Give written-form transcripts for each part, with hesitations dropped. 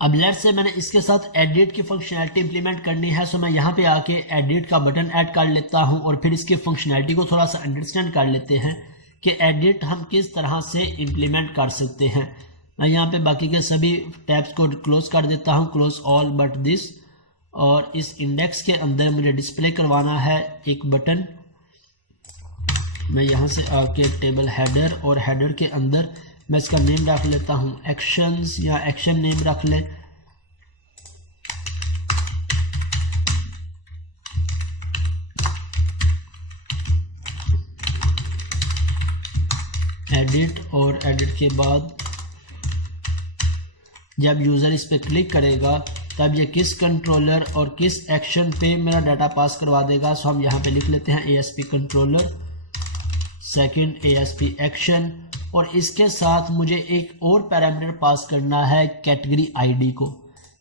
अब let's say मैंने इसके साथ एडिट की फंक्शनैलिटी इंप्लीमेंट करनी है, सो मैं यहाँ पे आके एडिट का बटन ऐड कर लेता हूँ और फिर इसकी फंक्शनैलिटी को थोड़ा सा अंडरस्टैंड कर लेते हैं कि एडिट हम किस तरह से इंप्लीमेंट कर सकते हैं। मैं यहाँ पे बाकी के सभी टैब्स को क्लोज कर देता हूँ, क्लोज ऑल बट दिस, और इस इंडेक्स के अंदर मुझे डिस्प्ले करवाना है एक बटन। मैं यहाँ से आके टेबल हेडर, और हेडर के अंदर मैं इसका नेम रख लेता हूँ एक्शंस, या एक्शन नेम रख ले। एडिट, और एडिट के बाद जब यूज़र इस पे क्लिक करेगा तब ये किस कंट्रोलर और किस एक्शन पे मेरा डाटा पास करवा देगा। सो हम यहाँ पे लिख लेते हैं ASP controller, second ASP action, और इसके साथ मुझे एक और पैरामीटर पास करना है कैटेगरी आईडी को।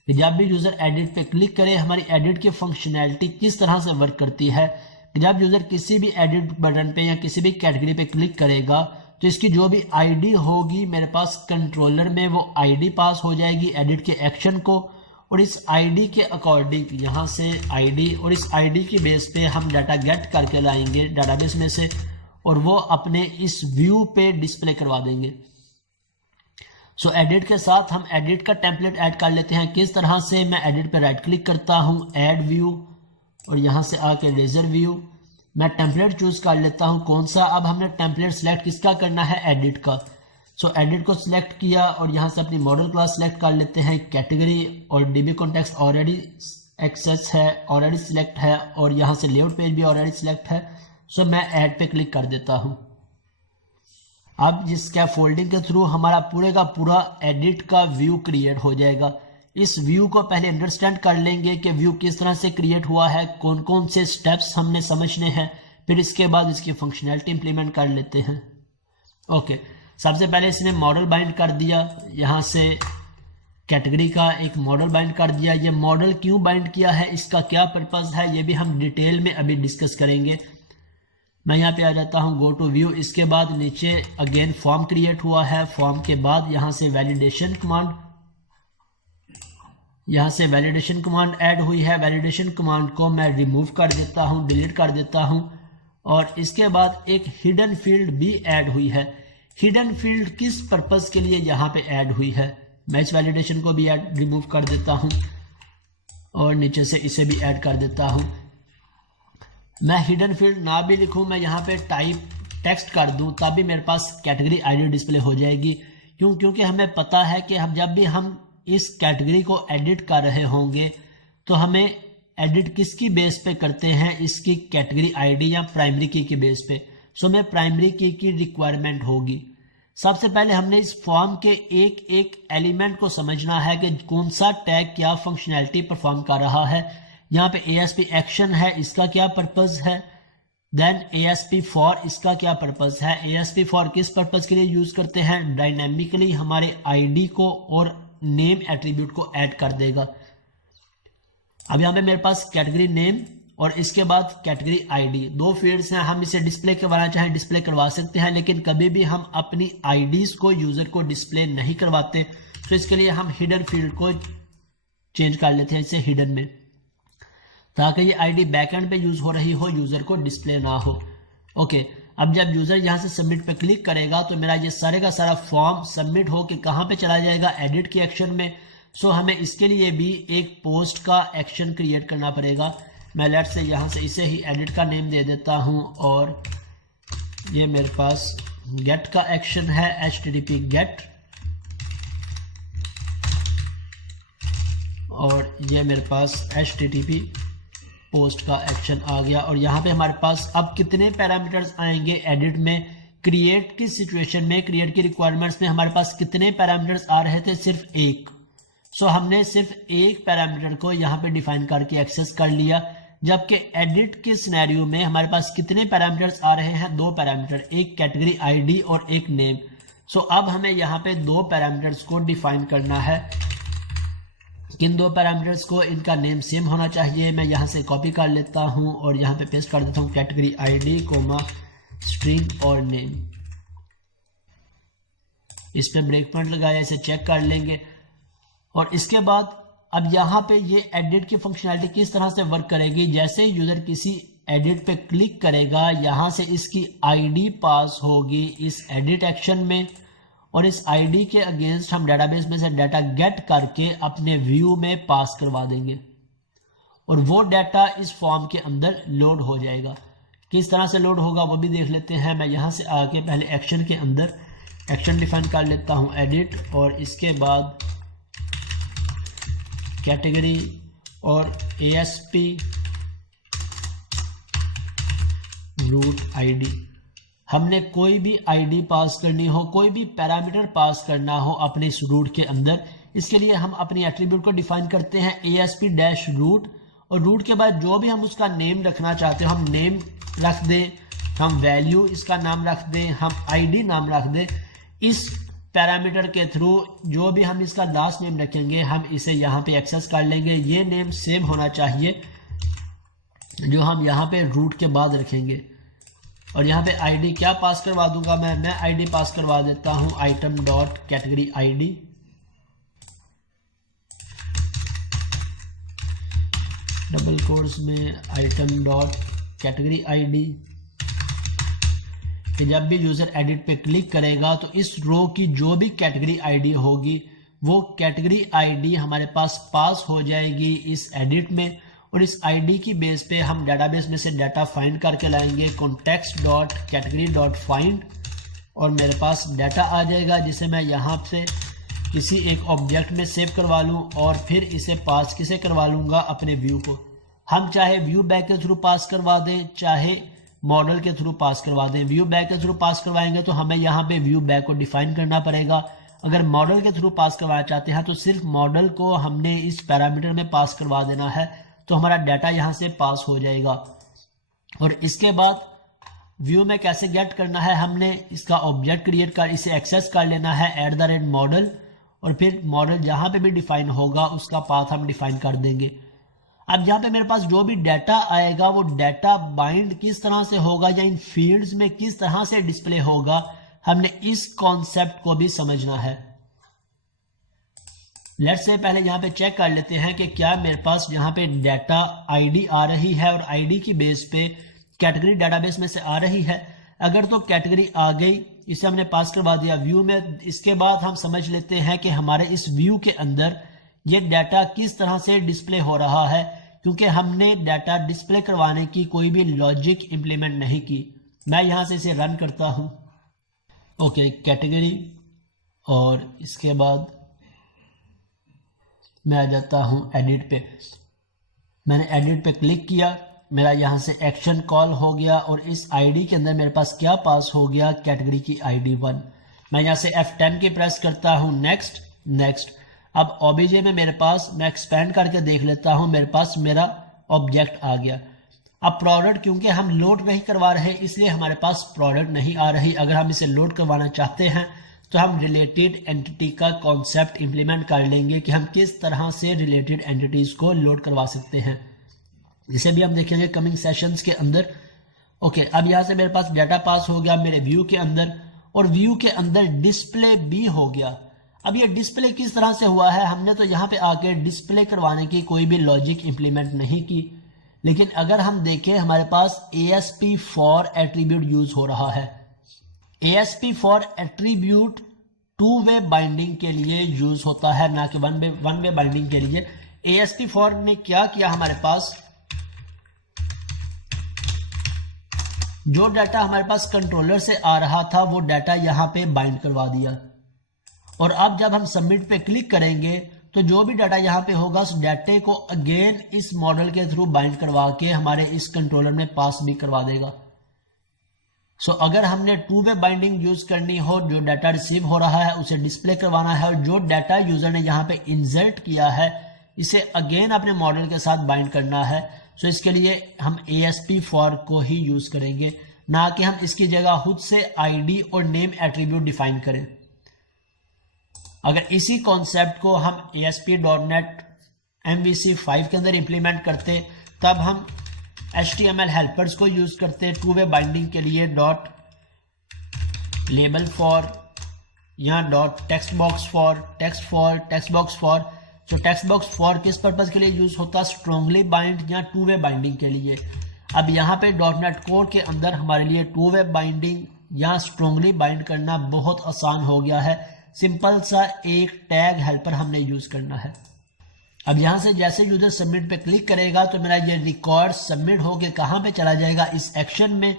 जब भी यूज़र एडिट पे क्लिक करे, हमारी एडिट की फंक्शनैलिटी किस तरह से वर्क करती है, जब यूज़र किसी भी एडिट बटन पे या किसी भी कैटेगरी पे क्लिक करेगा तो इसकी जो भी आईडी होगी मेरे पास कंट्रोलर में, वो आईडी पास हो जाएगी एडिट के एक्शन को, और इस आईडी के अकॉर्डिंग यहाँ से आईडी, और इस आईडी की बेस पे हम डाटा गेट करके लाएंगे डाटाबेस में से, और वो अपने इस व्यू पे डिस्प्ले करवा देंगे। सो एडिट के साथ हम एडिट का टेम्पलेट ऐड कर लेते हैं। किस तरह से, मैं एडिट पे राइट क्लिक करता हूँ, ऐड व्यू, और यहाँ से आके लेजर व्यू, मैं टेम्पलेट चूज कर लेता हूँ कौन सा। अब हमने टेम्पलेट सिलेक्ट किसका करना है, एडिट का। सो एडिट को सिलेक्ट किया और यहाँ से अपनी मॉडल क्लास सिलेक्ट कर लेते हैं, कैटेगरी, और डीबी कॉन्टेक्स्ट ऑलरेडी एक्सेस है, ऑलरेडी सिलेक्ट है, और यहाँ से लेआउट पेज भी ऑलरेडी सिलेक्ट है। सो मैं ऐड पे क्लिक कर देता हूँ। अब जिस स्कैफोल्डिंग के थ्रू हमारा पूरे का पूरा एडिट का व्यू क्रिएट हो जाएगा। इस व्यू को पहले अंडरस्टैंड कर लेंगे कि व्यू किस तरह से क्रिएट हुआ है, कौन कौन से स्टेप्स हमने समझने हैं, फिर इसके बाद इसकी फंक्शनैलिटी इंप्लीमेंट कर लेते हैं। ओके, सबसे पहले इसने मॉडल बाइंड कर दिया, यहाँ से कैटेगरी का एक मॉडल बाइंड कर दिया। ये मॉडल क्यों बाइंड किया है, इसका क्या पर्पस है, ये भी हम डिटेल में अभी डिस्कस करेंगे। मैं यहाँ पे आ जाता हूँ गो टू व्यू। इसके बाद नीचे अगेन फॉर्म क्रिएट हुआ है, फॉर्म के बाद यहाँ से वैलिडेशन कमांड, यहाँ से वैलिडेशन कमांड ऐड हुई है। वैलिडेशन कमांड को मैं रिमूव कर देता हूँ, डिलीट कर देता हूँ, और इसके बाद एक हिडन फील्ड भी ऐड हुई है। हिडन फील्ड किस पर्पस के लिए यहाँ पे ऐड हुई है, मैं इस वैलिडेशन को भी रिमूव कर देता हूँ और नीचे से इसे भी ऐड कर देता हूँ। मैं हिडन फील्ड ना भी लिखूं, मैं यहाँ पे टाइप टेक्स्ट कर दूं, तभी मेरे पास कैटेगरी आईडी डिस्प्ले हो जाएगी। क्योंकि हमें पता है कि हम जब भी हम इस कैटेगरी को एडिट कर रहे होंगे तो हमें एडिट किसकी बेस पे करते हैं, इसकी कैटेगरी आईडी या प्राइमरी की बेस पे। सो मैं प्राइमरी की रिक्वायरमेंट होगी। सबसे पहले हमने इस फॉर्म के एक एक एलिमेंट को समझना है कि कौन सा टैग क्या फंक्शनैलिटी परफॉर्म कर रहा है। यहाँ पे ASP एक्शन है, इसका क्या पर्पस है, देन ASP फॉर, इसका क्या पर्पस है। ASP फॉर किस पर्पस के लिए यूज करते हैं, डायनेमिकली हमारे आईडी को और नेम एट्रीब्यूट को ऐड कर देगा। अब यहाँ पे मेरे पास कैटेगरी नेम और इसके बाद कैटेगरी आईडी, दो फील्ड्स हैं। हम इसे डिस्प्ले करवाना चाहें डिस्प्ले करवा सकते हैं, लेकिन कभी भी हम अपनी आईडीज को यूजर को डिस्प्ले नहीं करवाते। तो इसके लिए हम हिडन फील्ड को चेंज कर लेते हैं इसे हिडन में, ताकि ये आईडी बैकएंड पे यूज हो रही हो, यूजर को डिस्प्ले ना हो। ओके, अब जब यूजर यहाँ से सबमिट पे क्लिक करेगा तो मेरा ये सारे का सारा फॉर्म सबमिट हो के कहाँ पे चला जाएगा, एडिट के एक्शन में। सो हमें इसके लिए भी एक पोस्ट का एक्शन क्रिएट करना पड़ेगा। मैं लेट से यहाँ से इसे ही एडिट का नेम दे देता हूँ, और ये मेरे पास गेट का एक्शन है, HTTP गेट, और ये मेरे पास HTTP पोस्ट का एक्शन आ गया। और यहाँ पे हमारे पास अब कितने पैरामीटर्स आएंगे एडिट में, क्रिएट की सिचुएशन में, क्रिएट की रिक्वायरमेंट्स में हमारे पास कितने पैरामीटर्स आ रहे थे, सिर्फ एक। सो हमने सिर्फ एक पैरामीटर को यहाँ पे डिफाइन करके एक्सेस कर लिया, जबकि एडिट के सिनेरियो में हमारे पास कितने पैरामीटर्स आ रहे हैं, दो पैरामीटर, एक कैटेगरी आईडी और एक नेम। सो अब हमें यहाँ पे दो पैरामीटर्स को डिफाइन करना है। किन दो पैरामीटर्स को, इनका नेम सेम होना चाहिए। मैं यहाँ से कॉपी कर लेता हूँ और यहाँ पे पेस्ट कर देता हूँ कैटेगरी आईडी कोमा स्ट्रिंग और नेम। इस पे ब्रेक पॉइंट लगाया, इसे चेक कर लेंगे। और इसके बाद अब यहाँ पे ये एडिट की फंक्शनैलिटी किस तरह से वर्क करेगी, जैसे ही यूजर किसी एडिट पे क्लिक करेगा यहाँ से इसकी आईडी पास होगी इस एडिट एक्शन में, और इस आईडी के अगेंस्ट हम डेटाबेस में से डाटा गेट करके अपने व्यू में पास करवा देंगे और वो डाटा इस फॉर्म के अंदर लोड हो जाएगा। किस तरह से लोड होगा वो भी देख लेते हैं। मैं यहाँ से आके पहले एक्शन के अंदर एक्शन डिफाइन कर लेता हूँ एडिट, और इसके बाद कैटेगरी और ASP रूट आईडी। हमने कोई भी आईडी पास करनी हो, कोई भी पैरामीटर पास करना हो अपने इस रूट के अंदर, इसके लिए हम अपनी एट्रीब्यूट को डिफाइन करते हैं ASP-रूट, और रूट के बाद जो भी हम उसका नेम रखना चाहते हो हम नेम रख दें, हम वैल्यू इसका नाम रख दें, हम आईडी नाम रख दें। इस पैरामीटर के थ्रू जो भी हम इसका लास्ट नेम रखेंगे हम इसे यहाँ पे एक्सेस कर लेंगे। ये नेम सेम होना चाहिए जो हम यहाँ पे रूट के बाद रखेंगे। और यहाँ पे आईडी क्या पास करवा दूंगा मैं आईडी पास करवा देता हूँ item dot category ID. Double quotes में आइटम डॉट कैटेगरी आईडी, कि जब भी यूजर एडिट पे क्लिक करेगा तो इस रो की जो भी कैटेगरी आईडी होगी वो कैटेगरी आईडी हमारे पास हो जाएगी इस एडिट में, और इस आईडी की बेस पे हम डेटाबेस में से डाटा फाइंड करके लाएंगे context dot category dot find, और मेरे पास डाटा आ जाएगा जिसे मैं यहाँ से किसी एक ऑब्जेक्ट में सेव करवा लूँ और फिर इसे पास किसे करवा लूँगा अपने व्यू को। हम चाहे व्यू बैक के थ्रू पास करवा दें चाहे मॉडल के थ्रू पास करवा दें। व्यू बैक के थ्रू पास करवाएंगे तो हमें यहाँ पे व्यू बैक को डिफाइन करना पड़ेगा। अगर मॉडल के थ्रू पास करवाना चाहते हैं तो सिर्फ मॉडल को हमने इस पैरामीटर में पास करवा देना है, तो हमारा डाटा यहाँ से पास हो जाएगा। और इसके बाद व्यू में कैसे गेट करना है, हमने इसका ऑब्जेक्ट क्रिएट कर इसे एक्सेस कर लेना है @model, और फिर मॉडल जहाँ पे भी डिफाइन होगा उसका पाथ हम डिफाइन कर देंगे। अब यहाँ पे मेरे पास जो भी डाटा आएगा वो डाटा बाइंड किस तरह से होगा या इन फील्ड्स में किस तरह से डिस्प्ले होगा, हमने इस कॉन्सेप्ट को भी समझना है। लेट्स से पहले यहाँ पे चेक कर लेते हैं कि क्या मेरे पास यहाँ पे डाटा आईडी आ रही है और आईडी की बेस पे कैटेगरी डाटाबेस में से आ रही है। अगर तो कैटेगरी आ गई, इसे हमने पास करवा दिया व्यू में। इसके बाद हम समझ लेते हैं कि हमारे इस व्यू के अंदर ये डाटा किस तरह से डिस्प्ले हो रहा है, क्योंकि हमने डाटा डिस्प्ले करवाने की कोई भी लॉजिक इंप्लीमेंट नहीं की। मैं यहां से इसे रन करता हूं। ओके, कैटेगरी, और इसके बाद मैं आ जाता हूं एडिट पे। मैंने एडिट पे क्लिक किया, मेरा यहां से एक्शन कॉल हो गया और इस आईडी के अंदर मेरे पास क्या पास हो गया, कैटेगरी की आईडी 1। मैं यहां से F10 की प्रेस करता हूं, नेक्स्ट। अब ऑब्जेक्ट में मेरे पास, मैं एक्सपेंड करके देख लेता हूं, मेरे पास मेरा ऑब्जेक्ट आ गया। अब प्रोडक्ट क्योंकि हम लोड नहीं करवा रहे इसलिए हमारे पास प्रोडक्ट नहीं आ रही। अगर हम इसे लोड करवाना चाहते हैं तो हम रिलेटेड एंटिटी का कॉन्सेप्ट इंप्लीमेंट कर लेंगे कि हम किस तरह से रिलेटेड एंटिटीज को लोड करवा सकते हैं, इसे भी हम देखेंगे कमिंग सेशंस के अंदर। ओके, अब यहाँ से मेरे पास डाटा पास हो गया मेरे व्यू के अंदर, और व्यू के अंदर डिस्प्ले भी हो गया। अब ये डिस्प्ले किस तरह से हुआ है, हमने तो यहाँ पे आके डिस्प्ले करवाने की कोई भी लॉजिक इंप्लीमेंट नहीं की, लेकिन अगर हम देखें हमारे पास ASP फॉर एट्रीब्यूट यूज हो रहा है। ASP for attribute 2 way binding के लिए यूज होता है, ना कि वन वे बाइंडिंग के लिए। ASP फॉर ने क्या किया, हमारे पास जो डाटा हमारे पास कंट्रोलर से आ रहा था वो डाटा यहाँ पे बाइंड करवा दिया, और अब जब हम सबमिट पे क्लिक करेंगे तो जो भी डाटा यहाँ पे होगा उस डाटे को अगेन इस मॉडल के थ्रू बाइंड करवा के हमारे इस कंट्रोलर में पास भी करवा देगा। सो अगर हमने 2 वे बाइंडिंग यूज करनी हो, जो डाटा रिसीव हो रहा है उसे डिस्प्ले करवाना है, और जो डाटा यूजर ने यहाँ पे इंसर्ट किया है इसे अगेन अपने मॉडल के साथ बाइंड करना है, सो इसके लिए हम ASP फॉर को ही यूज करेंगे, ना कि हम इसकी जगह खुद से आईडी और नेम एट्रीब्यूट डिफाइन करें। अगर इसी कॉन्सेप्ट को हम ASP.NET MVC5 के अंदर इंप्लीमेंट करते तब हम HTML हेल्पर्स को यूज करते 2 वे बाइंडिंग के लिए, डॉट लेबल फॉर, यहाँ dot text box for, text box for, तो टेक्स्ट बॉक्स फॉर किस पर्पज के लिए यूज होता है? स्ट्रांगली बाइंड या टू वे बाइंडिंग के लिए। अब यहाँ पे .NET कोर के अंदर हमारे लिए टू वे बाइंडिंग या स्ट्रांगली बाइंड करना बहुत आसान हो गया है। सिंपल सा एक टैग हेल्पर हमने यूज करना है। अब यहाँ से जैसे यूजर सबमिट पे क्लिक करेगा तो मेरा ये रिकॉर्ड सबमिट होके कहाँ पे चला जाएगा? इस एक्शन में।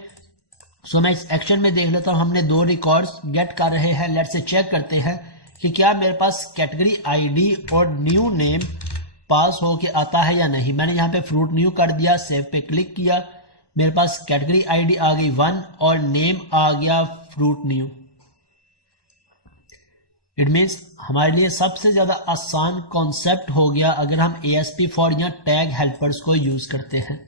सो मैं इस एक्शन में देख लेता हूँ, हमने 2 रिकॉर्ड्स गेट कर रहे हैं। लेट्स से चेक करते हैं कि क्या मेरे पास कैटेगरी आईडी और न्यू नेम पास होके आता है या नहीं। मैंने यहाँ पे फ्रूट न्यू कर दिया, सेव पे क्लिक किया, मेरे पास कैटेगरी आईडी आ गई 1 और नेम आ गया फ्रूट न्यू। इट मीन्स हमारे लिए सबसे ज्यादा आसान कॉन्सेप्ट हो गया अगर हम ASP4 या टैग हेल्पर्स को यूज करते हैं।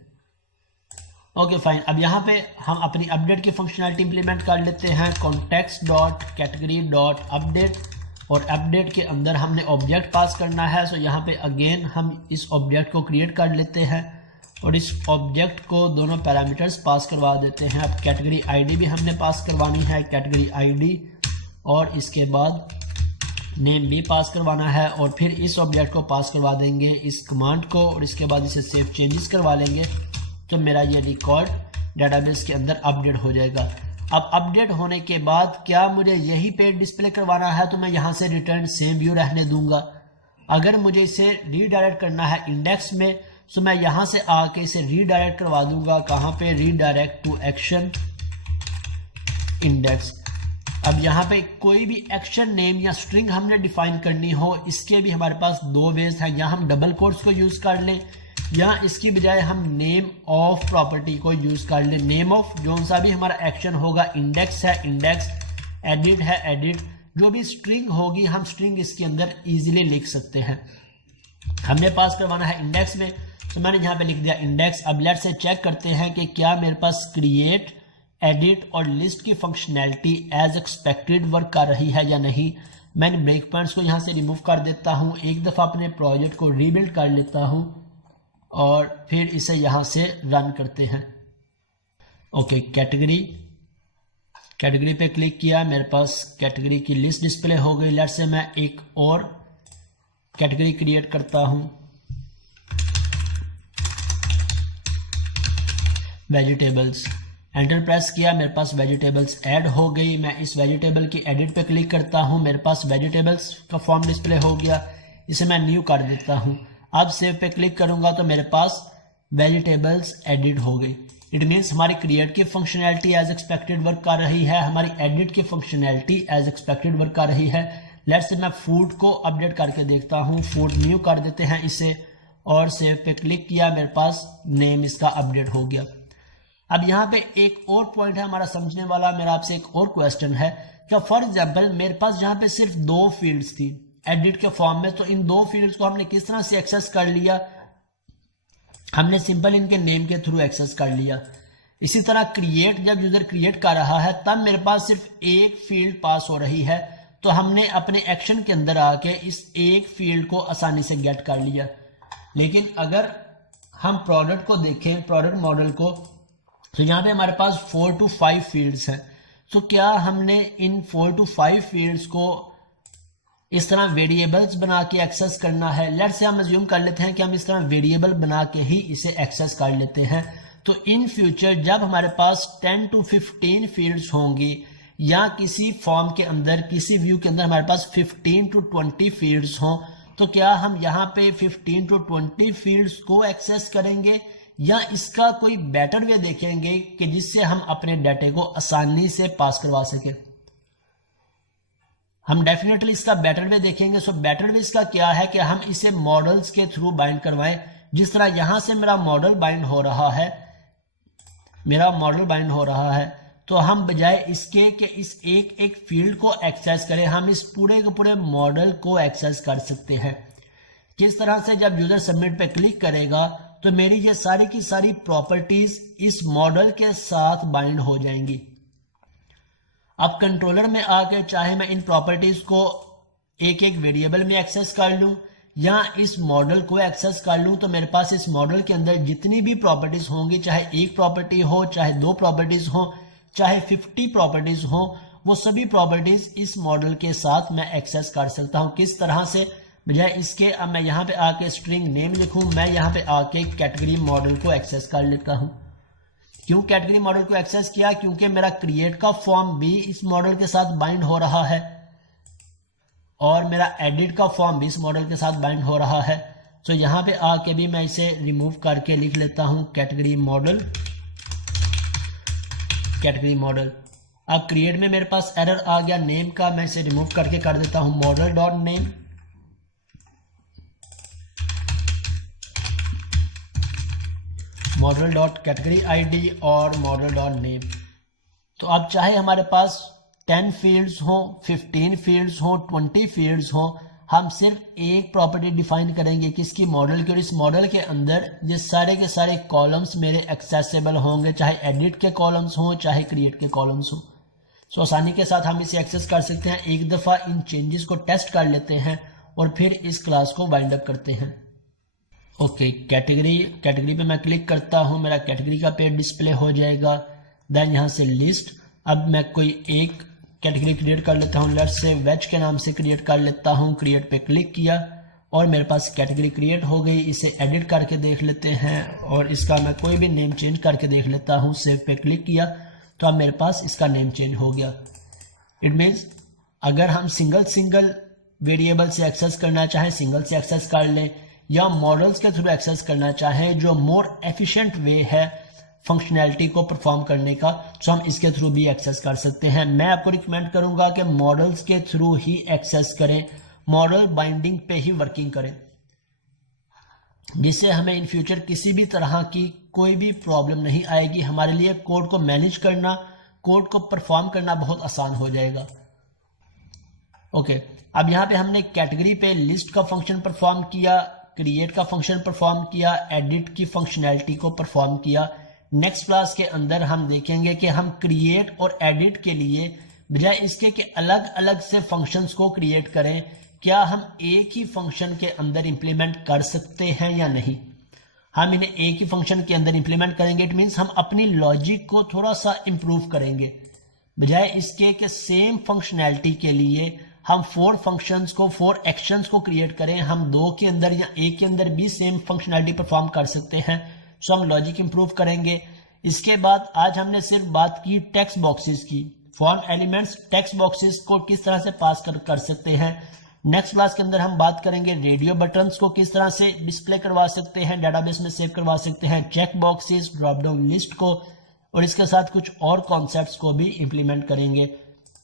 Okay fine. अब यहाँ पे हम अपनी अपडेट की फंक्शनैलिटी इंप्लीमेंट कर लेते हैं। context.category.update और अपडेट के अंदर हमने ऑब्जेक्ट पास करना है। सो यहाँ पे अगेन हम इस ऑब्जेक्ट को क्रिएट कर लेते हैं और इस ऑब्जेक्ट को दोनों पैरामीटर्स पास करवा देते हैं। अब कैटेगरी आईडी भी हमने पास करवानी है, कैटेगरी आईडी, और इसके बाद नेम भी पास करवाना है और फिर इस ऑब्जेक्ट को पास करवा देंगे इस कमांड को और इसके बाद इसे सेव चेंजेस करवा लेंगे तो मेरा ये रिकॉर्ड डेटाबेस के अंदर अपडेट हो जाएगा। अब अपडेट होने के बाद क्या मुझे यही पेज डिस्प्ले करवाना है? तो मैं यहाँ से रिटर्न सेम व्यू रहने दूंगा। अगर मुझे इसे रीडायरेक्ट करना है इंडेक्स में तो मैं यहाँ से आके इसे रीडायरेक्ट करवा दूंगा। कहाँ पे? Redirect to action index. अब यहाँ पे कोई भी एक्शन नेम या स्ट्रिंग हमने डिफाइन करनी हो, इसके भी हमारे पास 2 वेज हैं। या हम डबल कोट्स को यूज कर लें या इसकी बजाय हम नेम ऑफ प्रॉपर्टी को यूज कर लें। नेम ऑफ जो सा भी हमारा एक्शन होगा, इंडेक्स है इंडेक्स, एडिट है एडिट, जो भी स्ट्रिंग होगी हम स्ट्रिंग इसके अंदर इजीली लिख सकते हैं। हमने पास करवाना है इंडेक्स में तो मैंने यहाँ पे लिख दिया इंडेक्स। अब लेट्स से चेक करते हैं कि क्या मेरे पास क्रिएट, एडिट और लिस्ट की फंक्शनैलिटी एज एक्सपेक्टेड वर्क कर रही है या नहीं। मैंने ब्रेक पॉइंट्स को यहाँ से रिमूव कर देता हूँ, एक दफ़ा अपने प्रोजेक्ट को रीबिल्ड कर लेता हूँ और फिर इसे यहाँ से रन करते हैं। ओके, कैटेगरी पे क्लिक किया, मेरे पास कैटेगरी की लिस्ट डिस्प्ले हो गई। लेट्स से मैं एक और कैटेगरी क्रिएट करता हूँ, वेजिटेबल्स। एंटर प्रेस किया, मेरे पास वेजिटेबल्स ऐड हो गई। मैं इस वेजिटेबल की एडिट पे क्लिक करता हूं, मेरे पास वेजिटेबल्स का फॉर्म डिस्प्ले हो गया। इसे मैं न्यू कर देता हूं। अब सेव पे क्लिक करूंगा तो मेरे पास वेजिटेबल्स एडिट हो गई। इट मीन्स हमारी क्रिएट की फंक्शनैलिटी एज एक्सपेक्टेड वर्क कर रही है, हमारी एडिट की फंक्शनैलिटी एज एक्सपेक्टेड वर्क कर रही है। लेट्स से मैं फूड को अपडेट करके देखता हूँ। फूड न्यू कर देते हैं इसे और सेव पे क्लिक किया, मेरे पास नेम इसका अपडेट हो गया। अब यहाँ पे एक और पॉइंट है हमारा समझने वाला। मेरा आपसे एक और क्वेश्चन है, क्या फॉर एग्जांपल मेरे पास जहाँ पे सिर्फ 2 फील्ड्स थी एडिट के फॉर्म में, तो इन 2 फील्ड्स को हमने किस तरह से एक्सेस कर लिया? हमने सिंपल इनके नेम के थ्रू एक्सेस कर लिया। इसी तरह क्रिएट, जब यूजर क्रिएट कर रहा है तब मेरे पास सिर्फ एक फील्ड पास हो रही है, तो हमने अपने एक्शन के अंदर आके इस एक फील्ड को आसानी से गेट कर लिया। लेकिन अगर हम प्रोडक्ट को देखें, प्रोडक्ट मॉडल को, तो यहाँ पे हमारे पास 4 to 5 फील्ड्स हैं। तो क्या हमने इन 4 to 5 फील्ड्स को इस तरह वेरिएबल्स बना के एक्सेस करना है? लेट्स से हम अज्यूम कर लेते हैं कि हम इस तरह वेरिएबल बना के ही इसे एक्सेस कर लेते हैं। तो इन फ्यूचर जब हमारे पास 10 to 15 फील्ड्स होंगी या किसी फॉर्म के अंदर, किसी व्यू के अंदर हमारे पास 15 to 20 फील्ड्स हों, तो क्या हम यहाँ पे 15 to 20 फील्ड्स को एक्सेस करेंगे या इसका कोई बेटर वे देखेंगे कि जिससे हम अपने डाटे को आसानी से पास करवा सके? हम डेफिनेटली इसका बेटर वे देखेंगे। सो बेटर वे इसका क्या है कि हम इसे मॉडल्स के थ्रू बाइंड करवाएं। जिस तरह यहां से मेरा मॉडल बाइंड हो रहा है, तो हम बजाय इसके कि इस एक एक फील्ड को एक्सेस करें, हम इस पूरे के पूरे मॉडल को एक्सेस कर सकते हैं। किस तरह से? जब यूजर सबमिट पे क्लिक करेगा तो मेरी ये सारी की सारी प्रॉपर्टीज इस मॉडल के साथ बाइंड हो जाएंगी। अब कंट्रोलर में आकर चाहे मैं इन प्रॉपर्टीज को एक एक वेरिएबल में एक्सेस कर लूं या इस मॉडल को एक्सेस कर लूं, तो मेरे पास इस मॉडल के अंदर जितनी भी प्रॉपर्टीज होंगी, चाहे एक प्रॉपर्टी हो, चाहे 2 प्रॉपर्टीज हो, चाहे 50 प्रॉपर्टीज हो, वो सभी प्रॉपर्टीज इस मॉडल के साथ मैं एक्सेस कर सकता हूं। किस तरह से? बजाय इसके अब मैं यहाँ पे आके स्ट्रिंग नेम लिखूं, मैं यहाँ पे आके कैटेगरी मॉडल को एक्सेस कर लेता हूं। क्यों कैटेगरी मॉडल को एक्सेस किया? क्योंकि मेरा क्रिएट का फॉर्म भी इस मॉडल के साथ बाइंड हो रहा है और मेरा एडिट का फॉर्म भी इस मॉडल के साथ बाइंड हो रहा है। तो यहाँ पे आके भी मैं इसे रिमूव करके लिख लेता हूं कैटेगरी मॉडल, कैटेगरी मॉडल। अब क्रिएट में मेरे पास एरर आ गया नेम का, मैं इसे रिमूव करके कर देता हूं model dot name. Model dot category ID और मॉडल डॉट नेम। तो अब चाहे हमारे पास 10 फील्ड्स हो, 15 फील्ड्स हो, 20 फील्ड्स हो, हम सिर्फ एक प्रॉपर्टी डिफाइन करेंगे किसकी, मॉडल की, और इस मॉडल के अंदर ये सारे के सारे कॉलम्स मेरे एक्सेसिबल होंगे, चाहे एडिट के कॉलम्स हो चाहे क्रिएट के कॉलम्स हो। सो आसानी के साथ हम इसे एक्सेस कर सकते हैं। एक दफ़ा इन चेंजेस को टेस्ट कर लेते हैं और फिर इस क्लास को वाइंड अप करते हैं। ओके, कैटेगरी पे मैं क्लिक करता हूँ, मेरा कैटेगरी का पेज डिस्प्ले हो जाएगा। देन यहाँ से लिस्ट, अब मैं कोई एक कैटेगरी क्रिएट कर लेता हूँ, लेट्स से वेज के नाम से क्रिएट कर लेता हूँ। क्रिएट पे क्लिक किया और मेरे पास कैटेगरी क्रिएट हो गई। इसे एडिट करके देख लेते हैं और इसका मैं कोई भी नेम चेंज करके देख लेता हूँ। सेव पे क्लिक किया तो अब मेरे पास इसका नेम चेंज हो गया। इट मीन्स अगर हम सिंगल वेरिएबल से एक्सेस करना चाहें सिंगल से एक्सेस कर लें, या मॉडल्स के थ्रू एक्सेस करना चाहें जो मोर एफिशिएंट वे है फंक्शनैलिटी को परफॉर्म करने का, तो हम इसके थ्रू भी एक्सेस कर सकते हैं। मैं आपको रिकमेंड करूंगा कि मॉडल्स के थ्रू ही एक्सेस करें, मॉडल बाइंडिंग पे ही वर्किंग करें, जिससे हमें इन फ्यूचर किसी भी तरह की कोई भी प्रॉब्लम नहीं आएगी। हमारे लिए कोड को मैनेज करना, कोड को परफॉर्म करना बहुत आसान हो जाएगा। ओके, अब यहाँ पे हमने कैटेगरी पे लिस्ट का फंक्शन परफॉर्म किया, क्रिएट का फंक्शन परफॉर्म किया, एडिट की फंक्शनैलिटी को परफॉर्म किया। नेक्स्ट क्लास के अंदर हम देखेंगे कि हम क्रिएट और एडिट के लिए बजाय इसके कि अलग अलग से फंक्शंस को क्रिएट करें, क्या हम एक ही फंक्शन के अंदर इंप्लीमेंट कर सकते हैं या नहीं। हम इन्हें एक ही फंक्शन के अंदर इंप्लीमेंट करेंगे। इट मीन्स हम अपनी लॉजिक को थोड़ा सा इंप्रूव करेंगे। बजाय इसके कि सेम फंक्शनैलिटी के लिए हम 4 फंक्शंस को, 4 एक्शंस को क्रिएट करें, हम 2 के अंदर या 1 के अंदर भी सेम फंक्शनैलिटी परफॉर्म कर सकते हैं। सो हम लॉजिक इंप्रूव करेंगे। इसके बाद आज हमने सिर्फ बात की टेक्स्ट बॉक्सेस की, फॉर्म एलिमेंट्स टेक्स्ट बॉक्सेस को किस तरह से पास कर सकते हैं। नेक्स्ट क्लास के अंदर हम बात करेंगे रेडियो बटन्स को किस तरह से डिस्प्ले करवा सकते हैं, डेटाबेस में सेव करवा सकते हैं, check boxes, drop down list को, और इसके साथ कुछ और कॉन्सेप्ट्स को भी इंप्लीमेंट करेंगे।